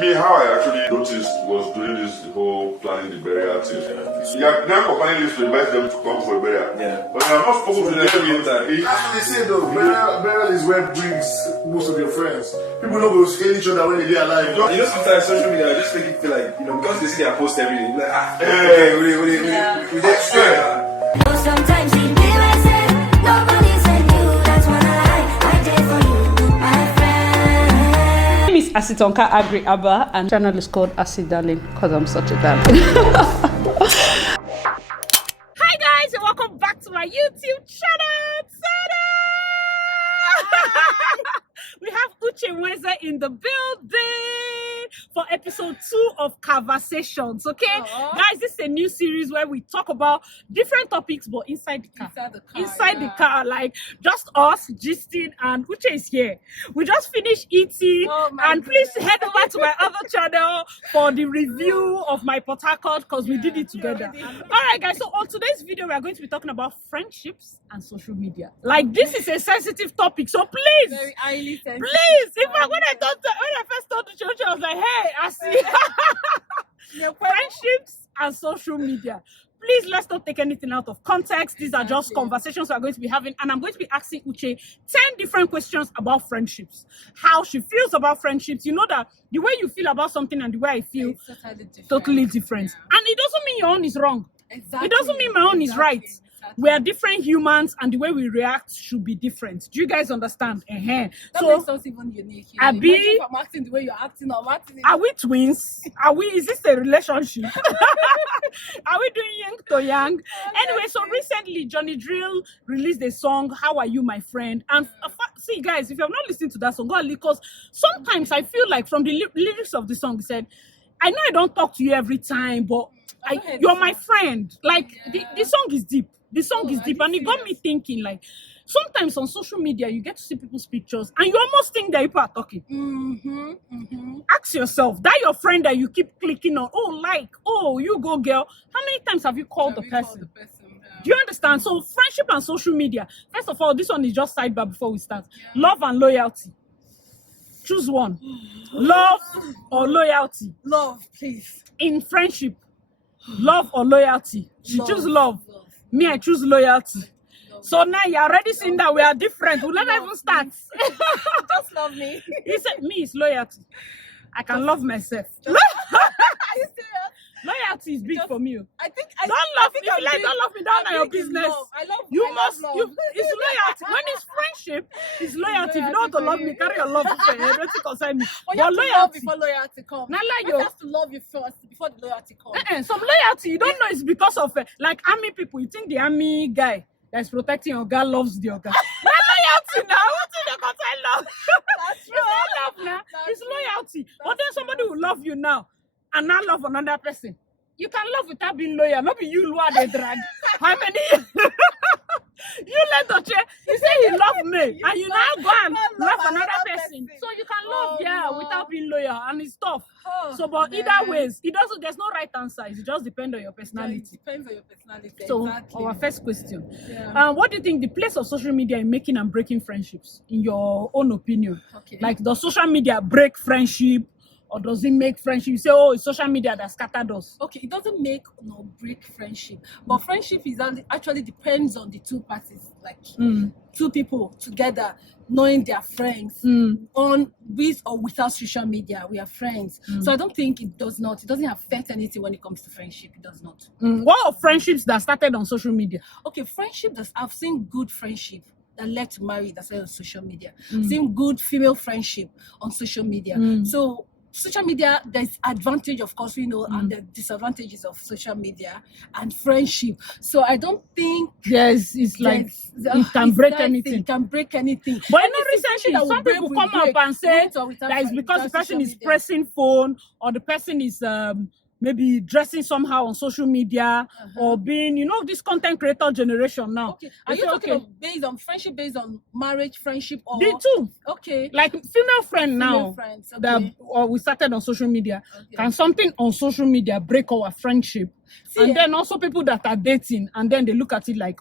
Me, how I actually noticed was doing this whole planning the burial thing. Yeah, never planning this to invite them to come for a burial. Yeah. But I'm not supposed to do that. As they say though, burial is where brings most of your friends. People don't go scale each other when they're alive. You know, sometimes social media just make it feel like, because they see their post every day, like, hey, we just share. Sometimes we be myself, nobody said you, that's what I did for you, my friend. My name is Asitonka Agri Abba, and the channel is called Acid Darling because I'm such a darling. Hi guys, and welcome back to my YouTube channel. We have Uche Nwezi in the building for episode 2 of CarVERSATIONS. Okay, guys, this is a new series where we talk about different topics, but inside the car. Inside the car, like just us gisting, and Uche is here. We just finished eating, and please head over to my other channel for the review of my Port Harcourt because we did it together. All right, guys. So on today's video, we are going to be talking about friendships and social media. Like, this is a sensitive topic, so please. Very highly sensitive. Please, in fact, when I first told the church, I was like, hey, I see friendships and social media. Please, let's not take anything out of context. These are just conversations we are going to be having, and I'm going to be asking Uche 10 different questions about friendships. How she feels about friendships. You know that the way you feel about something and the way I feel, totally different. Yeah. And it doesn't mean your own is wrong. Exactly. It doesn't mean my own is right. Exactly. We are different humans, and the way we react should be different. Do you guys understand? That so makes us even unique. If I'm acting the way you're acting, or acting. Are we twins? Is this a relationship? Are we doing yang to yang? Anyway, so recently Johnny Drill released a song, How Are You, My Friend? And see, guys, if you have not listened to that song, go and listen, because sometimes I feel like from the lyrics of the song, he said, I know I don't talk to you every time, but you're my friend. Like, the song is deep. The song is deep, and it got me thinking, like, sometimes on social media, you get to see people's pictures, and you almost think that people are talking. Ask yourself, that your friend that you keep clicking on, you go girl, how many times have you called the person? Do you understand? So friendship and social media, first of all, this one is just sidebar before we start. Love and loyalty. Choose one. Love or loyalty? Love, please. In friendship, love or loyalty? She choose love. Me, I choose loyalty. So now you're already seeing that we are different. We'll never even start. Just love me. He said, me is loyalty. I can love myself. Are you serious? Loyalty is big for me. I think don't love me. If you like, don't love me. Don't know your business. It's loyalty. When it's friendship, it's loyalty. If you don't want to love me, carry your love. Don't concern me. But you have to love before loyalty comes. Not like you have to love you first before the loyalty comes. Some loyalty, you don't know it's because of like army people. You think the army guy that's protecting your girl loves the guy. Not loyalty now. What's in the content love? That's It's not love now. It's loyalty. But then somebody will love you now and not love another person. You can love without being loyal. Maybe you are the drag. How many? You let the chair. He say he loved me, and you now go and love another person. So you can love, without being loyal, and it's tough. But either ways, there's no right answer. It just depends on your personality. It depends on your personality. So our first question: what do you think the place of social media in making and breaking friendships, in your own opinion? Okay. Like, does social media break friendship? Or does it make friendship? You say, it's social media that scattered us. Okay, it doesn't make or break friendship. But friendship is actually depends on the two parties. Like, two people together, knowing their friends. On with or without social media, we are friends. So I don't think it doesn't affect anything when it comes to friendship. It does not. What are friendships that started on social media? Okay, I've seen good friendship that led to marriage that's on social media. Seen good female friendship on social media. So social media, there's advantage, of course, and the disadvantages of social media and friendship. So I don't think it's like it can break anything. It can break anything. But recently, some people come up and say that it's because the person is pressing phone, or the person is maybe dressing somehow on social media, or being, this content creator generation now. Okay. Are you talking based on friendship, based on marriage, friendship, or they too? Okay. Like female friend now, friends, that we started on social media. Okay. Can something on social media break our friendship? And then also people that are dating, and then they look at it like,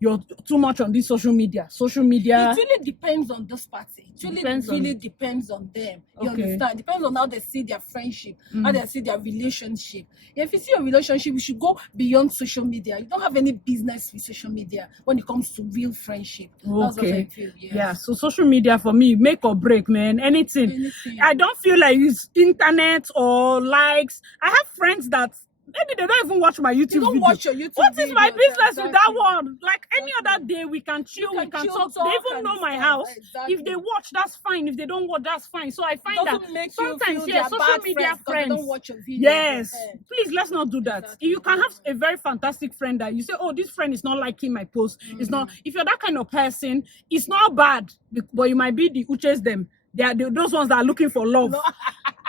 you're too much on this social media. Social media. It really depends on this party. It really depends on them. You understand? Depends on how they see their friendship, how they see their relationship. If you see a relationship, you should go beyond social media. You don't have any business with social media when it comes to real friendship. That's what I feel. Yes. Yeah, so social media for me, make or break, man. Anything. I don't feel like it's internet or likes. I have friends that maybe they don't even watch my YouTube You don't video. watch your YouTube What is my videos, business with that exactly. one? Like any other day, we can chill, we can talk. They even know my house. Exactly. If they watch, that's fine. If they don't watch, that's fine. So I find that Doesn't make you sometimes, feel yeah, they're social bad media because they don't watch your videos. Yes, Eh. please let's not do that. Exactly. You can have a very fantastic friend that you say, oh, this friend is not liking my post. It's not. If you're that kind of person, it's not bad, but you might be the Uches them. They are those ones that are looking for love.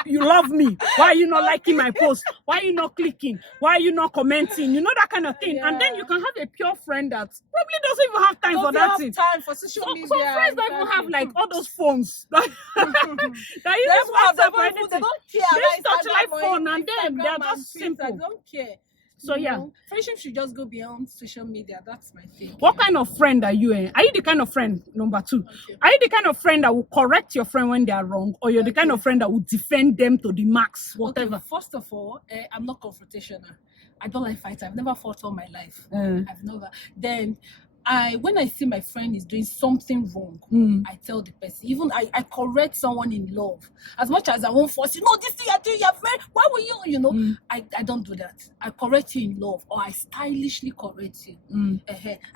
You love me. Why are you not liking my post? Why are you not clicking? Why are you not commenting? You know, that kind of thing. And then you can have a pure friend that probably doesn't even have time for that thing. Time for social media. Some friends don't even have like all those phones that use They WhatsApp or anything. don't care. They about touch Instagram like or phone and then Instagram they're and just Twitter. simple. They don't care. So You yeah. know, friendship should just go beyond social media. That's my thing. What kind of friend are you? Are you the kind of friend, number two? Okay. Are you the kind of friend that will correct your friend when they are wrong, or you're the kind of friend that will defend them to the max, whatever? Okay, first of all, I'm not confrontational. I don't like fights. I've never fought all my life. Mm. I've never. Then when I see my friend is doing something wrong, I tell the person. Even I correct someone in love. As much as I won't force you, no, this thing you're doing, your friend, why will you know? I don't do that. I correct you in love, or I stylishly correct you.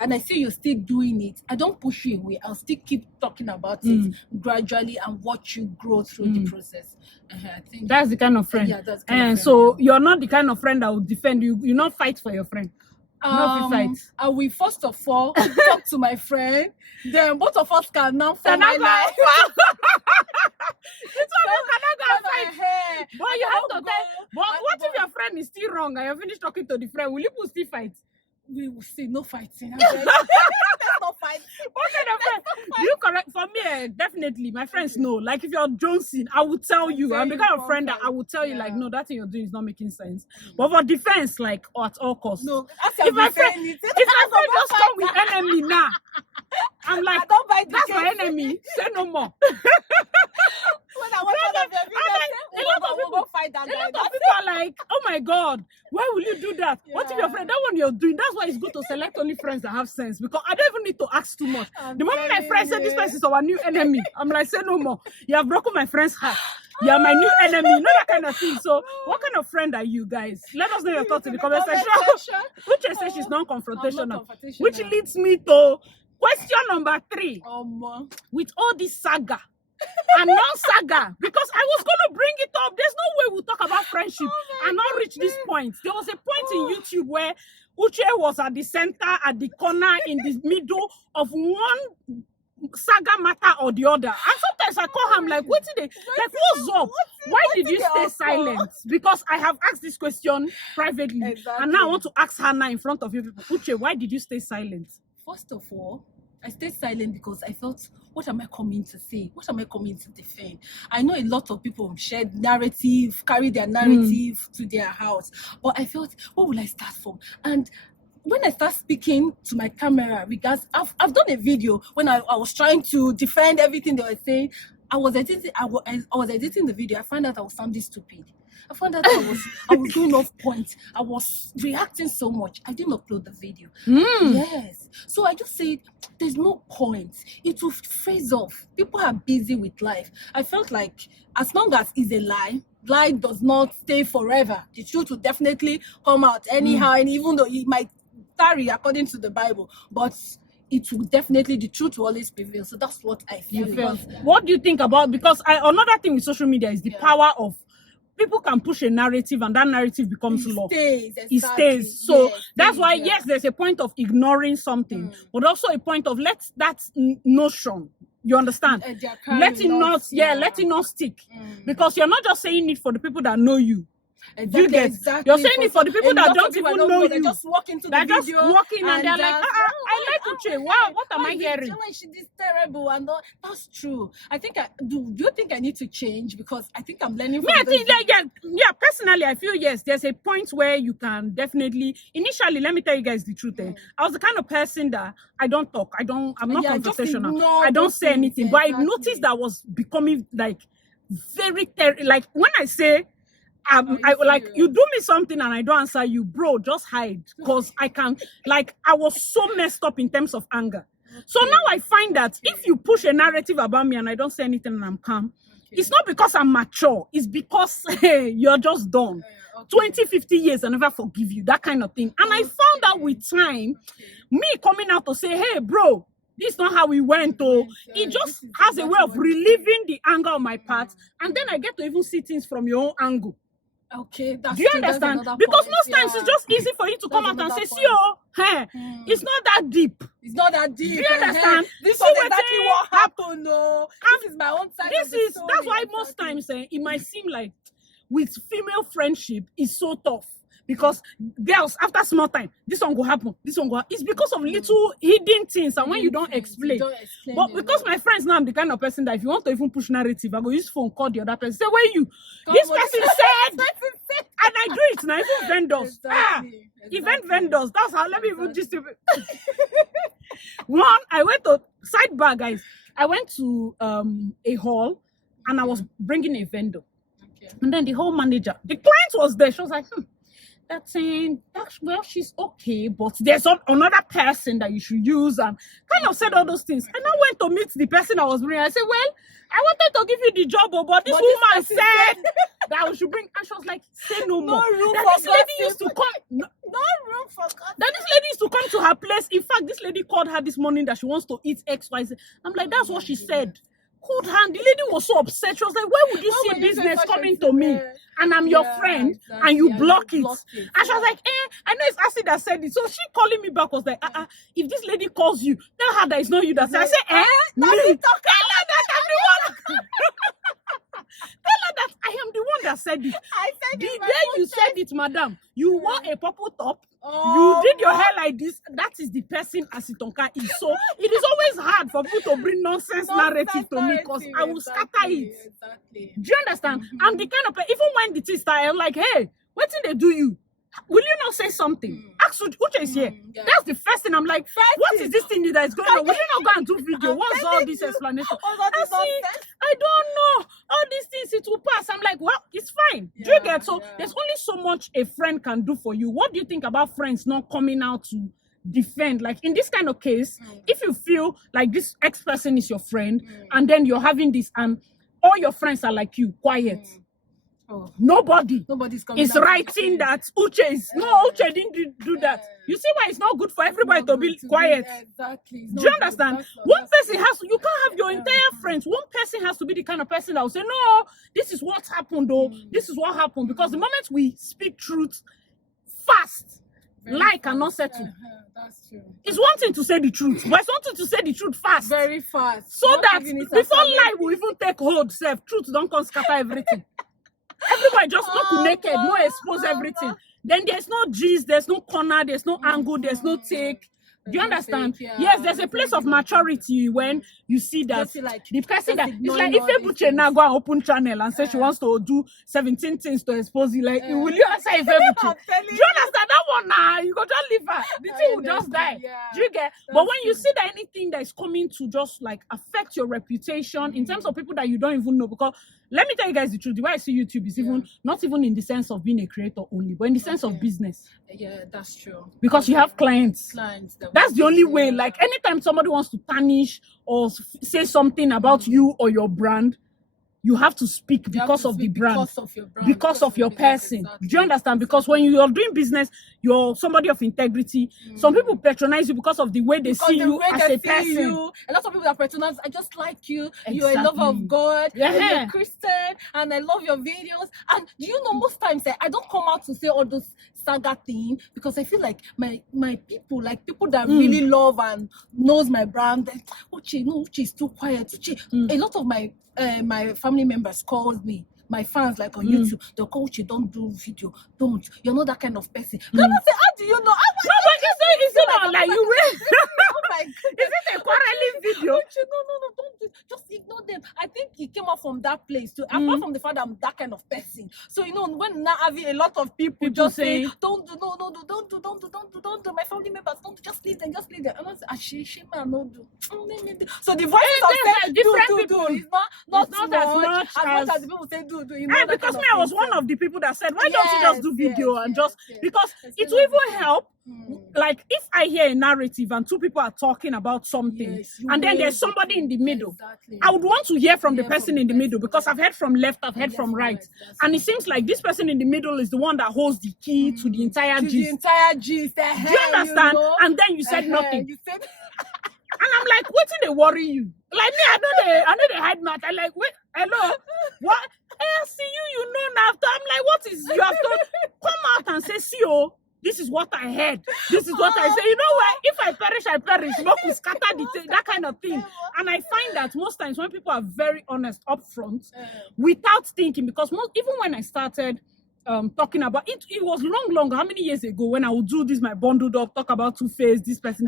And I see you're still doing it. I don't push you away. I'll still keep talking about it gradually and watch you grow through the process. I think That's the kind of friend. Yeah, that's the kind of And friend, so you're not the kind of friend that will defend you. You not fight for your friend. Not be fight. I will first of all talk to my friend. Then both of us can now form my life. It's all you cannot go and fight. Hair. But you have to tell. But what if your friend is still wrong and you finish talking to the friend? Will you still fight? We will see no fighting. Let's not fight. What kind of friend? Do you correct? For me, definitely. My friends know. Like if you're jonesing, I will tell you. I'm the kind of friend that I will tell you, like, no, that thing you're doing is not making sense. But for defense, like, at all costs. No, If my friend just come with enemy now, I'm like, I don't buy the that's case. my enemy. Say no more. When I watch all of your videos, we'll go fight that A guy. lot of people are like, oh my God, why will you do that? What if your friend, that one you're doing, that's why it's good to select only friends that have sense, because I don't even need to ask too much. The moment my friend said this person is our new enemy, I'm like, say no more. You have broken my friend's heart. You are my new enemy. You know that kind of thing. So what kind of friend are you guys? Let us know your thoughts in the comment section. Uche says she's non-confrontational, which leads me to question number 3. With all this saga and non-saga, because I was going to bring it up. There's no way we'll talk about friendship and not reach this point. There was a point in YouTube where Uche was at the center, at the corner, in the middle of one saga matter or the other. And sometimes I call him like, what's up? Why did you stay silent? Because I have asked this question privately. And now I want to ask her now in front of you people. Uche, why did you stay silent? First of all, I stayed silent because I felt, what am I coming to say? What am I coming to defend? I know a lot of people shared narrative, carry their narrative to their house, but I felt, what will I start from? And when I start speaking to my camera, because I've done a video when I was trying to defend everything they were saying. I was editing the video. I found out I was sounding stupid. I found out I was going off point. I was reacting so much. I didn't upload the video. Yes. So I just said, there's no point. It will phase off. People are busy with life. I felt like as long as it's a lie does not stay forever. The truth will definitely come out anyhow. And even though it might tarry according to the Bible, but it will definitely, the truth will always prevail. So that's what I feel. What do you think about, because another thing with social media is the power of people can push a narrative and that narrative becomes law. It stays. So that's why, yes, there's a point of ignoring something, but also a point of let that notion, you understand? Let it not stick. Because you're not just saying it for the people that know you. Do you get? You're saying it for the people that don't even know you. They just walk into They're the just video walking and they're like, I like Uche. Wow, what am I hearing? She is terrible, and all. That's true. I think do you think I need to change, because I think I'm learning from I think yeah, personally, I feel yes, there's a point where you can definitely. Initially, let me tell you guys the truth. I was the kind of person that I don't talk. I'm not conversational. I don't say anything. But I noticed that I was becoming like very like when I say I like you do me something and I don't answer you, bro, just hide, because I can, like, I was so messed up in terms of anger. So now I find that if you push a narrative about me and I don't say anything and I'm calm, it's not because I'm mature, it's because hey, you're just done. 20, 50 years, I never forgive you, that kind of thing. And I found out with time, me coming out to say, hey, bro, this is not how we went, oh. It just has a way of relieving the anger on my part, and then I get to even see things from your own angle. Okay, that's do you true. understand? Because Because most times it's just easy for you to come out and say, see, oh, hey, it's not that deep. It's not that deep. Do you understand? This See was what exactly they what happened. No, this is my own side. This of the is story. that's why most times it might seem like with female friendship is so tough. Because girls, after small time, this one will happen, this one will happen. It's because of little hidden things, and when you don't explain. But because my friends know I'm the kind of person that if you want to even push narrative, I go use phone, call the other person, say, where you? This person said, and I do it now, even vendors. Event vendors, that's how, let me even just one, I went to, sidebar guys, I went to a hall, and I was bringing a vendor. And then the whole manager, the client was there, she was like, that's saying, well, she's okay, but there's another person that you should use, and kind of said all those things. And I went to meet the person I was bringing. I said, well, I wanted to give you the job, but this woman said that we should bring, and she was like, say no more. That this lady used to come, no room for God. That this lady used to come to her place. In fact, this lady called her this morning that she wants to eat XYZ. I'm like, that's what she said. Cold hand. The lady was so upset. She was like, why would you see business coming to me and I'm your friend and you block it? And she was like, I know it's Acid that said it. So she calling me back was like, if this lady calls you, tell her that it's not you that said. I said, me? Tell her that I'm the one. Tell her that I am the one that said it. I said the day you said it, madam, you wore a purple top. You did your hair like this. That is the person Asitonka is. So it is always hard for people to bring nonsense narrative to me, because I will scatter it. Exactly. Do you understand? I'm the kind of person, even when the thing started, I'm like, hey, what did they do you? Will you not say something? Ask Uche is here. That's the first thing. I'm like, what is this thing that is going on? Will you not go and do video? What's all this explanation? I don't know. All these things, it will pass. I'm like, well, it's fine. Do you get? So there's only so much a friend can do for you. What do you think about friends not coming out to defend? Like in this kind of case, if you feel like this ex-person is your friend, and then you're having this, and all your friends are like you, quiet. Nobody's coming. It's writing that Uche is Uche didn't do that. You see why it's not good for everybody to be quiet. Exactly. Do you understand? One person has to, you can't have your entire friends. One person has to be the kind of person that will say, no, this is what happened, though. This is what happened. Because the moment we speak truth fast, lie cannot settle. That's true. It's one thing to say the truth, but it's one thing to say the truth fast. Very fast. So that before lie will even take hold, truth don't come scatter everything. Everybody just look naked, no expose everything. Then there's no G's, there's no corner, there's no angle, there's no take. Do you understand? Yes, there's a place of maturity when you see that the person that it's like if Uche now go and open channel and say she wants to do 17 things to expose you, like will you answer if Uche? Do you understand that one now? You go just leave her. The thing will just die. Do you get? But when you see that anything that is coming to just like affect your reputation in terms of people that you don't even know, because let me tell you guys the truth, the way I see YouTube is even not even in the sense of being a creator only, but in the sense of business. Yeah, that's true. Because you have clients. That's the only way. Like anytime somebody wants to tarnish or say something about you or your brand, you have to speak because of the brand, because of your person. Exactly. Do you understand? Because when you're doing business, you're somebody of integrity. Some people patronize you because of the way they see you as a person. A lot of people that patronize, I just like you. Exactly. You're a lover of God. You're a Christian, and I love your videos. And do you know, most times I don't come out to say all those saga thing, because I feel like my people, like people that really love and knows my brand, Uche is too quiet. Uche, a lot of my my family members called me. my fans like on YouTube, they'll call you, don't do video, don't. You're not that kind of person. Can I say, how do you know? No, but it's not like you will. Oh my goodness. Is it a quarreling video? No, don't do. Just ignore them. I think it came out from that place too. Apart from the fact that I'm that kind of person. So when now having a lot of people just say, don't do, no, don't do. My family members don't do. Just leave them. And I say, man, no do. So the voices of saying different do people. is not It's not as much as the people say do. Because me, I was one of the people that said, why don't you just do video and just because it will even help. Like if I hear a narrative and two people are talking about something and then there's somebody in the middle, I would want to hear from the person in the middle because I've heard from left, I've heard from right, and it seems like this person in the middle is the one that holds the key to the entire gist. Do you understand? And then you said nothing. And I'm like, what's in the worry you? Like me, I know they hide math. I like, wait, hello, what? I see you know now. I'm like, what is you have to come out and say, see, oh, this is what I heard. This is what I say. You know what? If I perish. Not to scatter that kind of thing. And I find that most times when people are very honest up front, without thinking, because even when I started talking about it was long, how many years ago when I would do this, my bundled up, talk about Two-Face, this person.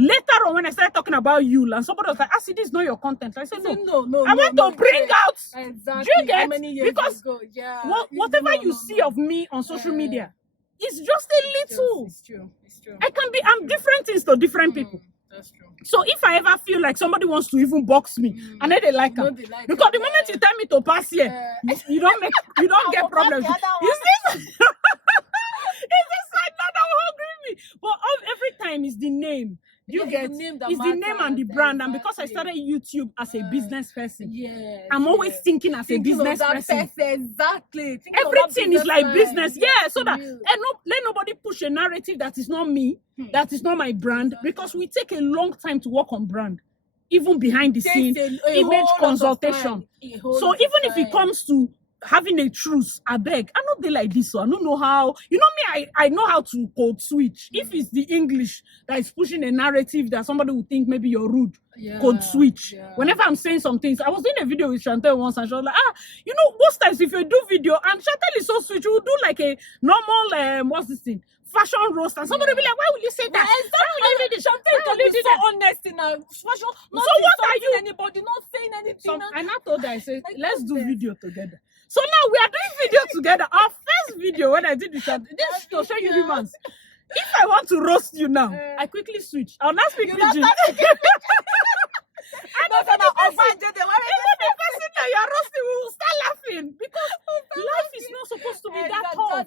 Later on, when I started talking about you, and somebody was like, I see this is not your content. I said, no, I want to bring out. Exactly. Do you get? How many years because ago? whatever you see of me on social media, it's just a little. It's true. I'm different things to different people. That's true. So if I ever feel like somebody wants to even box me, and then they like them, because the moment you tell me to pass here, you don't get problems. Is this? Is this like that will hungry me? But every time is the name. You get it's the name and the brand, and because I started YouTube as a business person, I'm always thinking as a business person. Exactly. Everything is like business, so that let nobody push a narrative that is not me, that is not my brand, because we take a long time to work on brand, even behind the scene, image consultation. So even if it comes to having a truce, I beg. I know they like this, so I don't know how. You know me, I know how to code switch. If it's the English that is pushing a narrative that somebody would think maybe you're rude, code switch. Whenever I'm saying some things, I was doing a video with Chantel once, and she was like, most times if you do video, and Chantel is so sweet, you will do like a normal, what's this thing? Fashion roast, and somebody will be like, why will you say that? Chantel to be so honest in a fashion. So what are you? Anybody not saying anything. And I told her, I said, let's do video together. So now we are doing video together. Our first video when I did this is to show you humans. If I want to roast you now, I quickly switch. I'll not speak pidgin. The person that you're roasting will start laughing because life is not supposed to be that tough.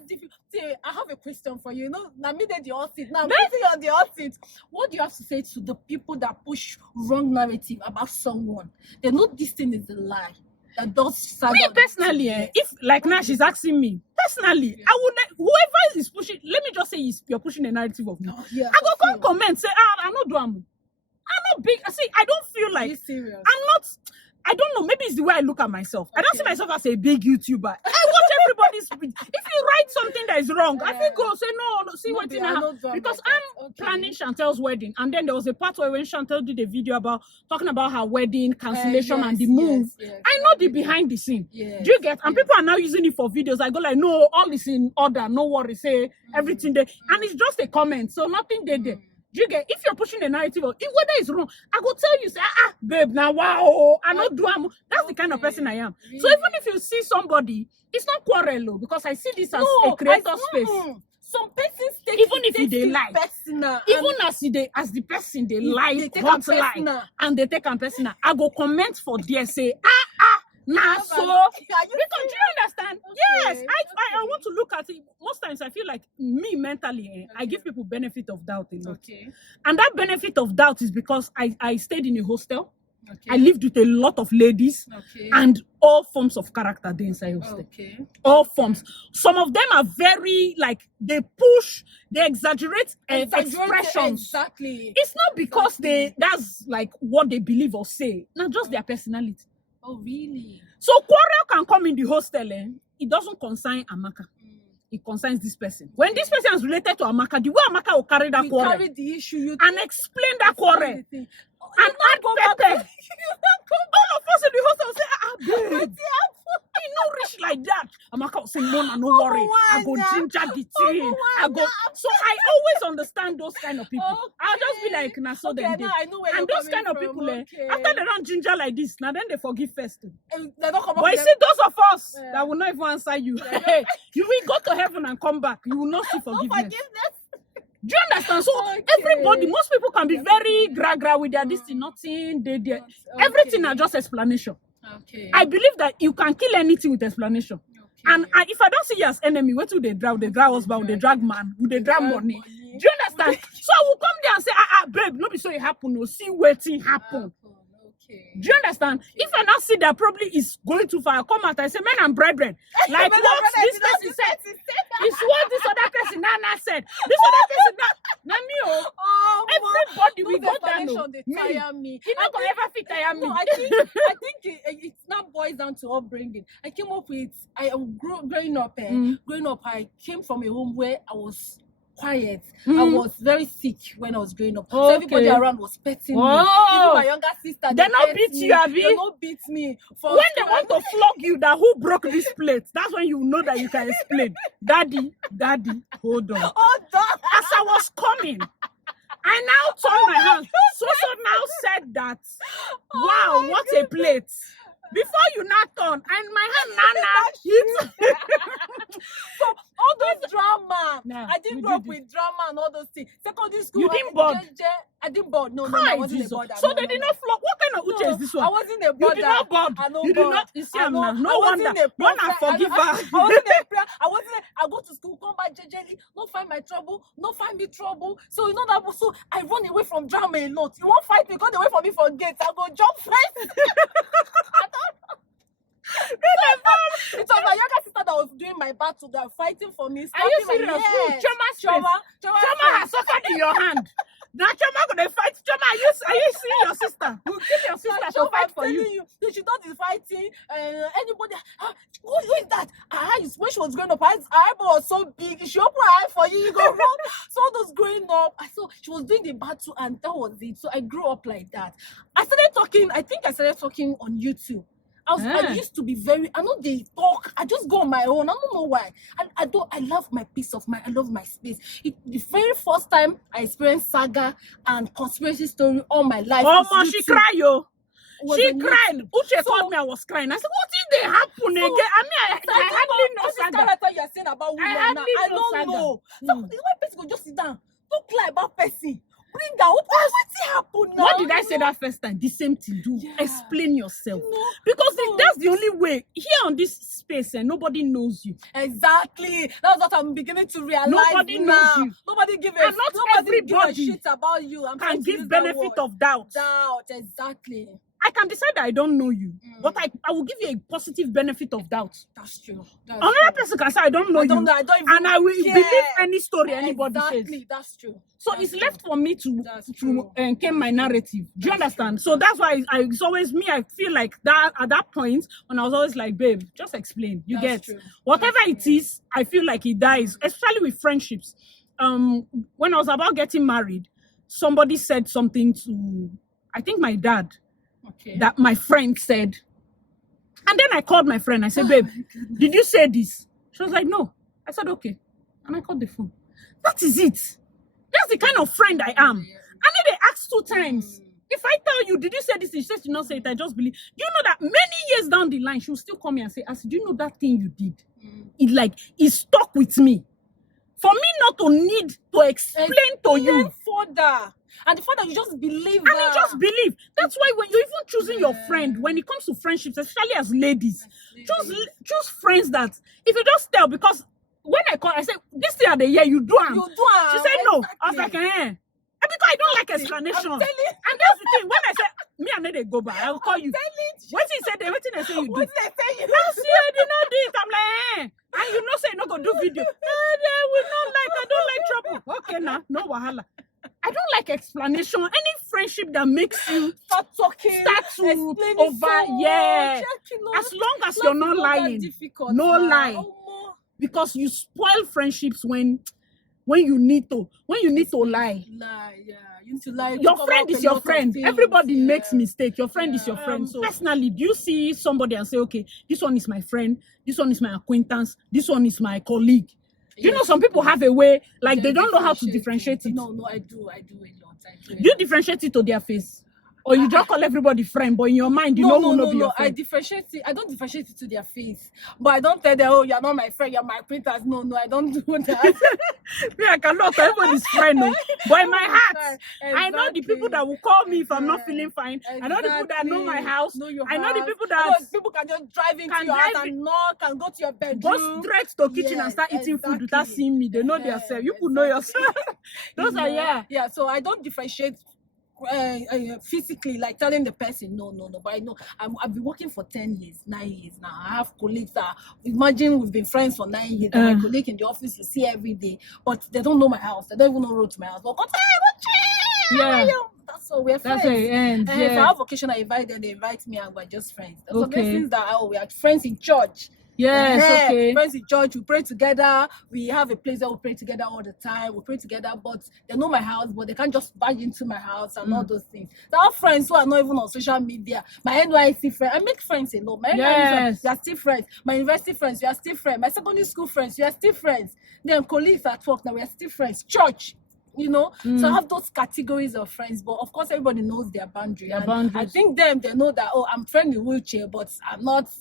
I have a question for you. You know, now me the hot seat. Now I'm sitting on the hot seat. What do you have to say to the people that push wrong narrative about someone? They know this thing is a lie. That does me personally, if like now she's asking me personally, I would whoever is pushing. Let me just say you're pushing a narrative of me. I go come comment say I'm not doing. I'm not big. See, I don't feel like serious. I'm not. I don't know. Maybe it's the way I look at myself. I don't see myself as a big YouTuber. I watch everybody's. If you write something that is wrong, I think go say no. See what you know. Because I'm planning Chantel's wedding, and then there was a part where when Chantel did a video about talking about her wedding cancellation and the move. I know the behind the scene. Do you get? And people are now using it for videos. I go like, no, all is in order. No worries. Say everything there, and it's just a comment, so nothing there. Do you get? If you're pushing a narrative, whether it's wrong, I go tell you, say, babe, now wow, I not do. That's the kind of person I am. Really? So even if you see somebody, it's not quarrel, because I see this as a creator space. Some persons take even if they lie, personal, even as the person they lie, hot lie, and they take them personal. I go comment for there, say nah, so because do you understand? Yes, I want to look at it. Most times I feel like me mentally, I give people benefit of doubt a lot. And that benefit of doubt is because I stayed in a hostel. I lived with a lot of ladies and all forms of character there inside hostel. All forms. Some of them are very like they push, they exaggerate expressions. Exactly. It's not because that's like what they believe or say. Not just their personality. Oh, really? So quarrel can come in the hostel, it doesn't concern Amaka. It concerns this person. When this person is related to Amaka, the way Amaka will carry that quarrel carry the issue and explain that quarrel and add pepper. All of us in the hostel will say, babe. He no rich like that. Amaka will say, Mona, no worry. I go ginger the thing. I go. So I always understand those kind of people. I'll just be like, nah, so then now I know where and you're those kind of coming people, from. after they don't ginger like this, now then they forgive first. They don't come up But you with see, those of us Yeah. that will not even answer you, you will go to heaven and come back. You will not see forgiveness. forgiveness. Do you understand? So everybody, most people can be very gra with their this thing, nothing, they. Everything are just explanation. Okay. I believe that you can kill anything with explanation. And if I don't see you as enemy, what do they drag? They drag husband, they drag man, they drag money. Do you understand? So I will come there and say, babe, no be so it happen, no, see waiting happen. Okay. Do you understand? If I now see that probably is going too far, I come out, I say, men and brethren, like what this person said, is what this other person Nana said. This other person, not me, everybody we go down. They tire me. He not gonna ever fit tire me. No, I think it's not boils down to upbringing. I came up with growing up. I came from a home where I was quiet. I was very sick when I was growing up. So everybody around was petting me. Even my younger sister. They not beat you, Abby. They not beat me. When they want to flog you, that who broke this plate, that's when you know that you can explain. Daddy, hold on. As I was coming, I now turned my hand. So now said that, wow, what a plate. Before you not turn, and my hand hit. So all those drama, Nah, I didn't grow up with drama and all those things. Secondary school, You didn't board? I didn't board. No, I wasn't a boarder. So they did not flog. What kind of Uche is this one? I wasn't a You boarder. did not board. You did not. You see, no wonder. One and forgive her. I wasn't a prayer. I go to school, come back jejely, not find my trouble, not find me trouble. So you know that. So I run away from drama a lot. You won't fight me, go away from me for gates. I go jump first. It was my younger sister that was doing my battle, that fighting for me. Are you serious? Choma has suffered in your hand. Now Choma gonna fight. Choma, are you seeing your sister? You give your sister to fight for you. She thought he's fighting. Anybody? Who is that? When she was growing up, her eyebrow was so big. She opened her eye for you. You go run. So all those growing up, I saw she was doing the battle, and that was it. So I grew up like that. I started talking on YouTube. I used to be I know they talk. I just go on my own. I don't know why. I love my peace of mind. I love my space. The very first time I experienced saga and conspiracy story all my life. Oh, she cried, yo. She cried. Uche called me. I was crying. I said, "What did they happen again?" I hardly know saga. Character you are saying about women now. I don't know. So the way person go just sit down, talk like about person. Bring out what happened now? What did I say that first time? The same thing. Explain yourself. No. Because that's the only way. Here on this space, and nobody knows you. Exactly. That's what I'm beginning to realize. Nobody now. knows you. Nobody give And not nobody give a everybody shit about you. I'm can trying to give use that benefit word. of doubt. Exactly. I can decide that I don't know you, but I will give you a positive benefit of doubt. That's true. Another person can say I don't know you, I don't even and I will care. believe any story anybody Exactly. says. That's true. So That's it's true. left for me to true. encame my narrative. Do you understand? So that's why it's always me. I feel like that at that point when I was always like, babe, just explain. You That's get true. whatever it is. I feel like it dies, especially with friendships. When I was about getting married, somebody said something to, I think my dad. Okay. That my friend said, and then I called my friend. I said, babe, did you say this? She was like, no. I said, okay, and I called the phone. That is it. That's the kind of friend I am. I need to ask 2 times. If I tell you, did you say this? She says you not say it. I just believe. Do you know that many years down the line, she will still call me and say, do you know that thing you did? It stuck with me. For me not to need to explain to you. Further. And the fact that you just believe And you just believe. That's why when you're even choosing your friend, when it comes to friendships, especially as ladies, choose friends that, if you just tell, because when I call, I said, this thing of the year, you do am. She said no. I was like, because I don't like explanation. And that's the thing. When I said, me and they go back, I'll call you. What he said, everything I say you do. Last year, I did not do it. I'm like, and you know, say, no, go do video. I don't like trouble. Okay, now, no wahala. I don't like explanation. Any friendship that makes you start talking, as long as you're not lying, no lie. Because you spoil friendships when when you need to lie. Lie, yeah. You need to lie. Your to friend cover is up a your lot of friend. things, Everybody yeah. makes mistake. Your friend is your friend. So personally, do you see somebody and say, okay, this one is my friend, this one is my acquaintance, this one is my colleague? Do you know some people have a way, like they don't know how to differentiate it? No, I do a lot. Do you differentiate it to their face? Or you just call everybody friend, but in your mind, you know who no be your I friend? differentiate it. I don't differentiate it to their face. But I don't tell them, oh, you're not my friend, you're my acquaintance. No, I don't do that. Me, I cannot call everybody's friend, no. But in my heart, Exactly. I know the people that will call me if I'm not feeling fine. I know the people that know my house. Know your I know the house. people that People can just drive into can your house drive and knock and go to your bedroom. go straight to kitchen and start eating food without seeing me. They know themselves. You could know yourself. Those are Yeah, so I don't differentiate physically, like telling the person no, but I know I've been working for 10 years, 9 years now. I have colleagues that, imagine we've been friends for 9 years, and my colleague in the office you see every day, but they don't know my house, they don't even know road to my house, but Yeah. that's all, we're friends. That's how it ends. And if I Yeah. have occasion, I invite them, they invite me, and we're just friends. There's some Okay. things that we are friends in church. Yes, okay. Friends in church, we pray together. We have a place that we pray together all the time. We pray together, but they know my house, but they can't just barge into my house and all those things. There are friends who are not even on social media. My NYC friend, I make friends a lot. My NYC friends, we are still friends. My university friends, we are still friends. My secondary school friends, we are still friends. Then colleagues at work, now we are still friends. Church. You know, so I have those categories of friends, but of course everybody knows their boundary. Their And boundaries. I think they know that, oh, I'm friend with wheelchair, but I'm not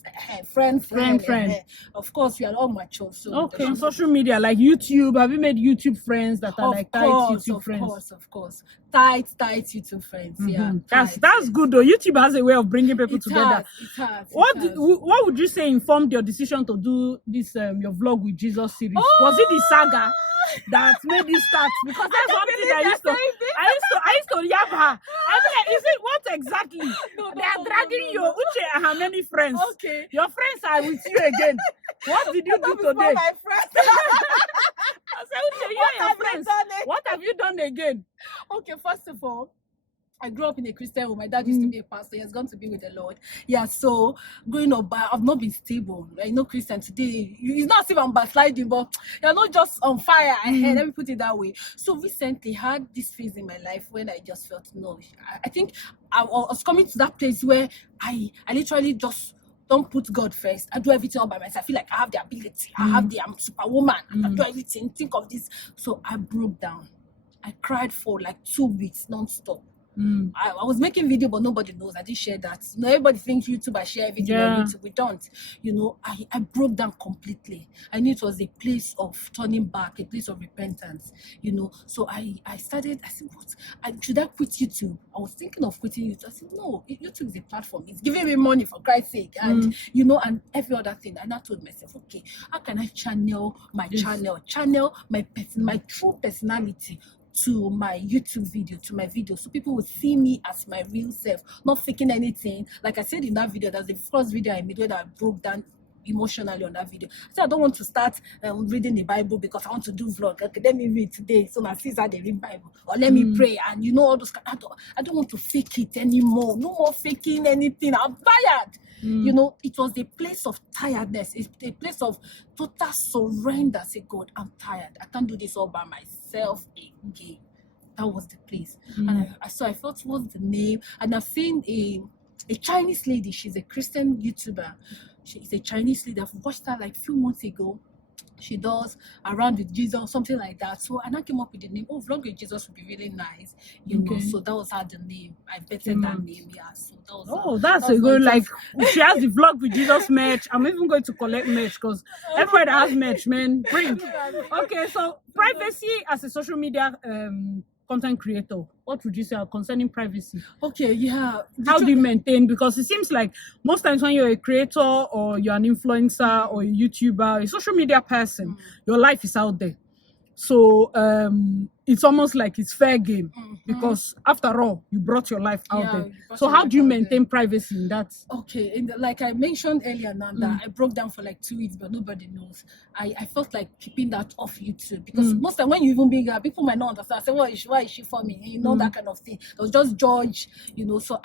friend. Of course, we are all mature. So Okay, on social media, like YouTube, have you made YouTube friends that are like tight YouTube friends? Of course. Tight YouTube friends. Yeah. That's good though. YouTube has a way of bringing people together. It has. What would you say informed your decision to do this your vlog with Jesus series? Was it the saga that made you start? Because that's one thing I used to yab her. I mean, like, is it what exactly? They are dragging you, Uche and her many friends. Okay. Your friends are with you again. What did you do today? My friends. I said, Uche, you and your friends. What have you done again? Okay, first of all, I grew up in a Christian home. My dad used to be a pastor. He has gone to be with the Lord. Yeah, so growing up, I've not been stable. I know Christian today. It's not as if I'm backsliding, but you're not just on fire. Let me put it that way. So recently, I had this phase in my life when I just felt, no, I think I was coming to that place where I literally just don't put God first. I do everything all by myself. I feel like I have the ability. I'm superwoman. I can do everything. Think of this. So I broke down. I cried for like 2 weeks non-stop. I was making video, but nobody knows. I didn't share that. You know, everybody thinks YouTube, I share everything on YouTube. We don't. You know, I broke down completely. I knew it was a place of turning back, a place of repentance. You know, so I said, what? Should I quit YouTube? I was thinking of quitting YouTube. I said, no, YouTube is a platform. It's giving me money, for Christ's sake. And, you know, and every other thing. And I told myself, okay, how can I channel my my true personality to my YouTube video, to my video, so people will see me as my real self, not faking anything. Like I said in that video, that's the first video I made where I broke down emotionally on that video. So I don't want to start reading the Bible because I want to do vlog. Okay, let me read today, so my sister they read Bible, or let me pray, and you know all those. I don't want to fake it anymore. No more faking anything. I'm tired. You know, it was a place of tiredness. It's a place of total surrender. Say, God, I'm tired. I can't do this all by myself again. That was the place. And I felt, what's the name? And I've seen a Chinese lady. She's a Christian YouTuber. She's a Chinese lady. I've watched her like a few months ago. She does Around with Jesus, something like that. So and I came up with the name. Oh, Vlog with Jesus would be really nice, you know. So that was how the name. I betted that name, yeah. So that was. That's a good, like. She has the Vlog with Jesus merch. I'm even going to collect merch because everybody that has merch, man, bring. Okay, so privacy as a social media content creator, what would you say concerning privacy? Okay, yeah. How do you maintain? Because it seems like most times when you're a creator or you're an influencer or a YouTuber, a social media person, your life is out there. So it's almost like it's fair game because after all, you brought your life out Yeah, there. you brought So your how life do you out maintain privacy in that? Okay, like I mentioned earlier, Nanda, I broke down for like 2 weeks, but nobody knows. I felt like keeping that off YouTube because most time when you even bring her, people might not understand. I say, why is she for me? And you know that kind of thing. They'll just judge, So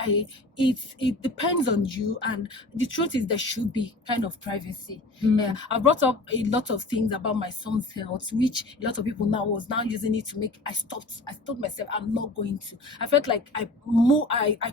it depends on you, and the truth is there should be kind of privacy. Yeah, I brought up a lot of things about my son's health, which a lot of people now was now using it to make. I told myself I'm not going to. I felt like I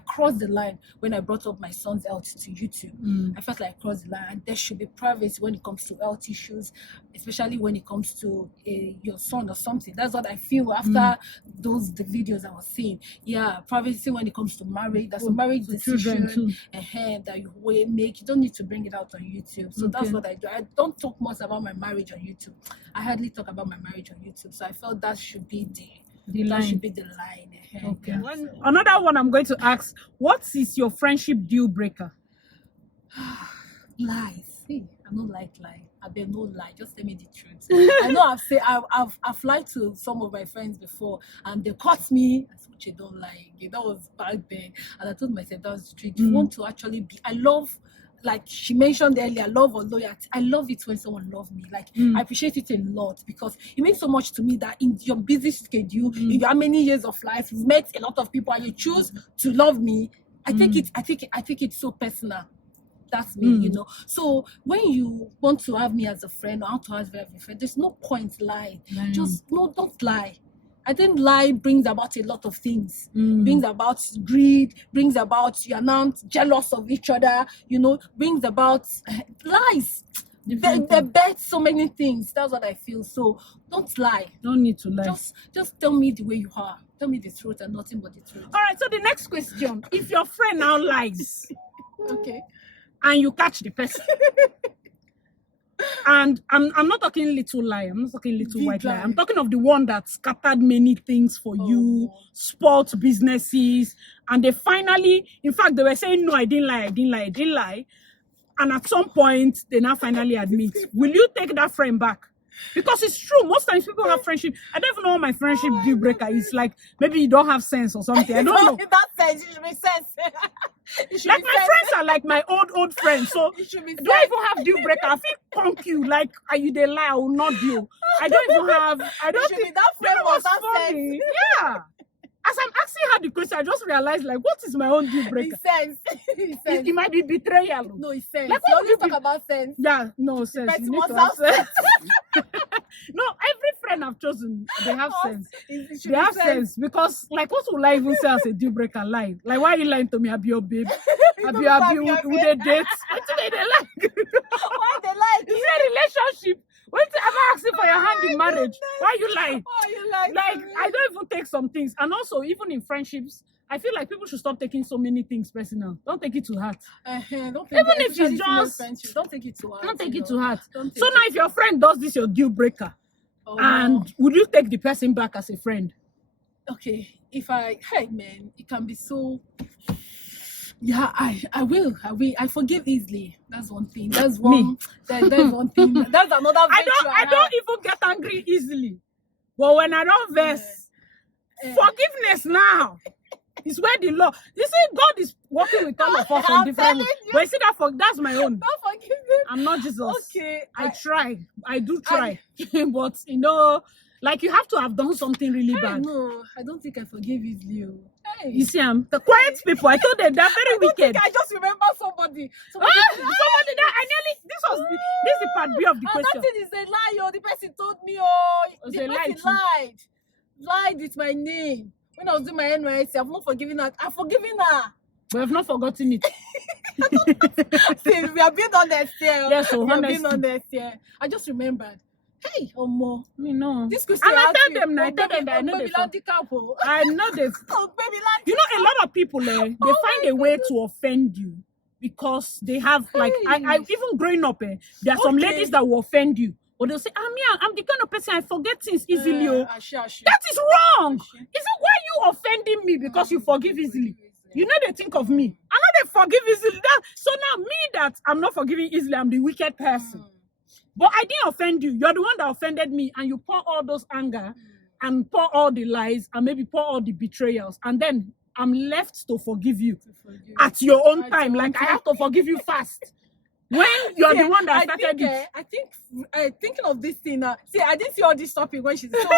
crossed the line when I brought up my son's health to YouTube. I felt like I crossed the line, and there should be privacy when it comes to health issues, especially when it comes to your son or something. That's what I feel after the videos I was seeing. Yeah, privacy when it comes to marriage. That's a marriage decision that you will make. You don't need to bring it out on YouTube. So that's what I do. I don't talk much about my marriage on YouTube. I hardly talk about my marriage on YouTube. So I felt that should be the line. Should be the line. Okay. Another one I'm going to ask: what is your friendship deal breaker? Lies. See, I don't like lie. I bet no lie. Just tell me the truth. I know I've lied to some of my friends before, and they caught me. I said, "You don't lie." That was back then, and I told myself that was the truth. If you want to actually be, I love. Like she mentioned earlier, love or loyalty. I love it when someone loves me. Like I appreciate it a lot because it means so much to me that in your busy schedule, in your many years of life, you've met a lot of people and you choose to love me. I take it so personal. That's me, So when you want to have me as a friend or want to have a friend, there's no point lying. Don't lie. I think lie brings about a lot of things. Brings about greed, brings about you're now jealous of each other, brings about lies. They bet so many things. That's what I feel. So don't lie. Don't need to lie. Just tell me the way you are. Tell me the truth and nothing but the truth. All right, so the next question. If your friend now lies, Okay. and you catch the person, and I'm not talking little lie, I'm not talking little Big white lie. lie. I'm talking of the one that scattered many things for you, sports, businesses, and they finally, in fact, they were saying, no, I didn't lie. And at some point, they now finally admit. Will you take that friend back? Because it's true, most times people have friendship. I don't even know what my friendship deal breaker is. Like, maybe you don't have sense or something. I don't know. That sense, it should be sense. Like my friends are like my old friends. So It should be do I even have deal breaker? I feel punk you. Like, are you the lie? I will not deal. I don't even have. I don't should be think that friend you know what's was that funny. Yeah. As I'm asking her the question, I just realized like, what is my own deal breaker? Sense. It might be betrayal. No, it's sense. Like, You what always would talk about sense. Yeah, no sense. But You need what's to have that sense. No, every friend I've chosen, they have sense. It should They be have sense because, like, what will I even say as a deal breaker? Lie. Like, why are you lying to me? Abi your babe. Abi with a date. What do they like? Why they like Is it a relationship? When you ever asking for your hand in marriage? Why you lying? Why you like I don't even take some things, and also even in friendships, I feel like people should stop taking so many things personal. Don't take it to heart. Don't Even take if it's just friendship, don't take it to heart. Don't take it to heart. Don't take So now, if your friend does this, your deal breaker, and would you take the person back as a friend? Okay, hey man, it can be so. Yeah, I will. I forgive easily. That's one thing. That's one. That's one thing. That's another. I don't even get angry easily, but when I don't verse, forgiveness now is where the law. You see, God is working with all of us on different ways. But you see that's my own. Don't forgive him. I'm not Jesus. Okay, I try. I do try, but like you have to have done something really bad. No, I don't think I forgive easily. Hey. You see, the quiet people. I told them they're very wicked. I just remember somebody. Somebody that I nearly. This is the part B of the question. That thing is a lie. The person told me. Was The a lie person lied with my name. When I was doing my NYC, I've not forgiven her. I've forgiven her. But I've not forgotten it. See, we are being honest here. Yes, so we are honestly. being honest here. I just remembered. Hey, Omo. Me no. This question. And I tell them that I know they. I know they. You know, a lot of people they find a way to offend you because they have like I even growing up there are some ladies that will offend you. Or they'll say, I'm the kind of person I forget things easily. That is wrong. Is it why you offending me because you forgive easily? You know they think of me. I know they forgive easily. So now me that I'm not forgiving easily, I'm the wicked person. But I didn't offend you. You're the one that offended me, and you pour all those anger and pour all the lies and maybe pour all the betrayals, and then I'm left to forgive you at your own time. Like I have to forgive you fast. When you're the one that started it. I think thinking of this thing now. See, I didn't see all this topic when she's so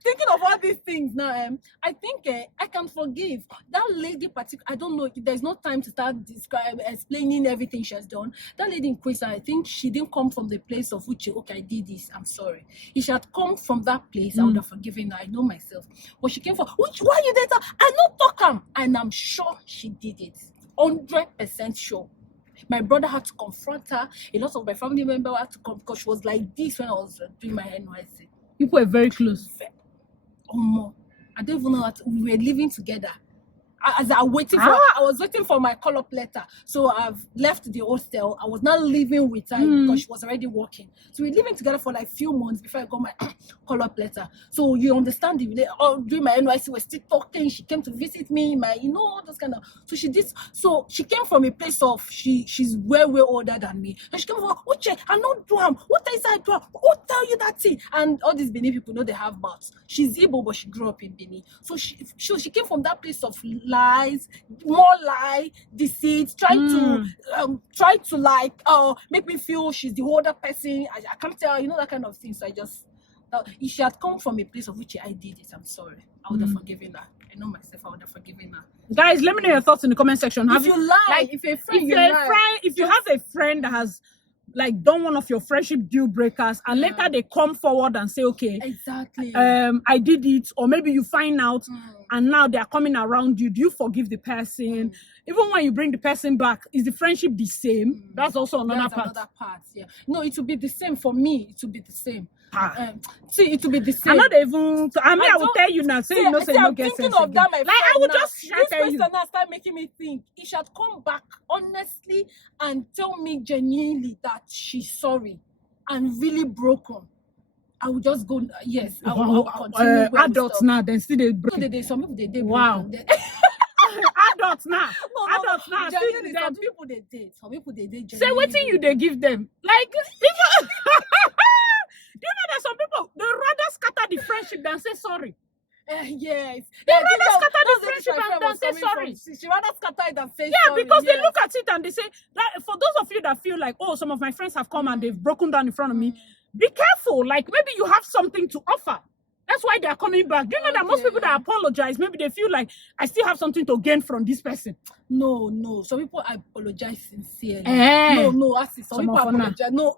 thinking of all these things now. I think I can forgive that lady. I don't know. There's no time to start explaining everything she has done. That lady in question, I think she didn't come from the place of which okay, I did this. I'm sorry. If she had come from that place, I would have forgiven her. I know myself. But she came from why you did that? I know talk and I'm sure she did it. 100% sure. My brother had to confront her. A lot of my family members had to come because she was like this when I was doing my NYC. People were very close. I don't even know what we were living together. As I was waiting for my call-up letter. So I've left the hostel. I was not living with her because she was already working. So we were living together for like few months before I got my call-up letter. So you understand, during my NYC, we're still talking. She came to visit me, all those kind of. So she did. So she came from a place of she's way older than me. And she came from Uche, I not do am. What is I do? Who tell you that thing? And all these Benin people know they have mouths. She's Igbo, but she grew up in Benin. So she came from that place of lies, more lie, deceit, trying to like make me feel she's the older person. I can't tell, that kind of thing. So I just if she had come from a place of which I did it, I'm sorry. I would have forgiven her. I know myself, I would have forgiven her. Guys, let me know your thoughts in the comment section. If you lie, if you have a friend that has like done one of your friendship deal breakers and later they come forward and say, okay, exactly, I did it, or maybe you find out and now they are coming around you, do you forgive the person? Even when you bring the person back, is the friendship the same? That's also another part. Yeah. No, it will be the same for me. It will be the same. See, it will be the same. I'm not even. I will tell you now. So you know, so you don't get sense of that, my like I would just this tell you. Now start making me think. He should come back honestly and tell me genuinely that she's sorry and really broken. I will just go. Yes, I will continue. Adults now, then still they break. No, some people they date. Wow. Adults now. Adults now. Some people they date. Some people they date. Say what thing you they give them? Like if do you know that some people they rather scatter the friendship than say sorry? Yes. They rather scatter the friendship than say sorry. She rather scatter it than say sorry. Yeah, because they look at it and they say, like, for those of you that feel like, oh, some of my friends have come and they've broken down in front of me, be careful. Like, maybe you have something to offer. That's why they're coming back. Do you know that most people that apologize, maybe they feel like, I still have something to gain from this person? No. Some people apologize sincerely. No, I see. Some people apologize. No.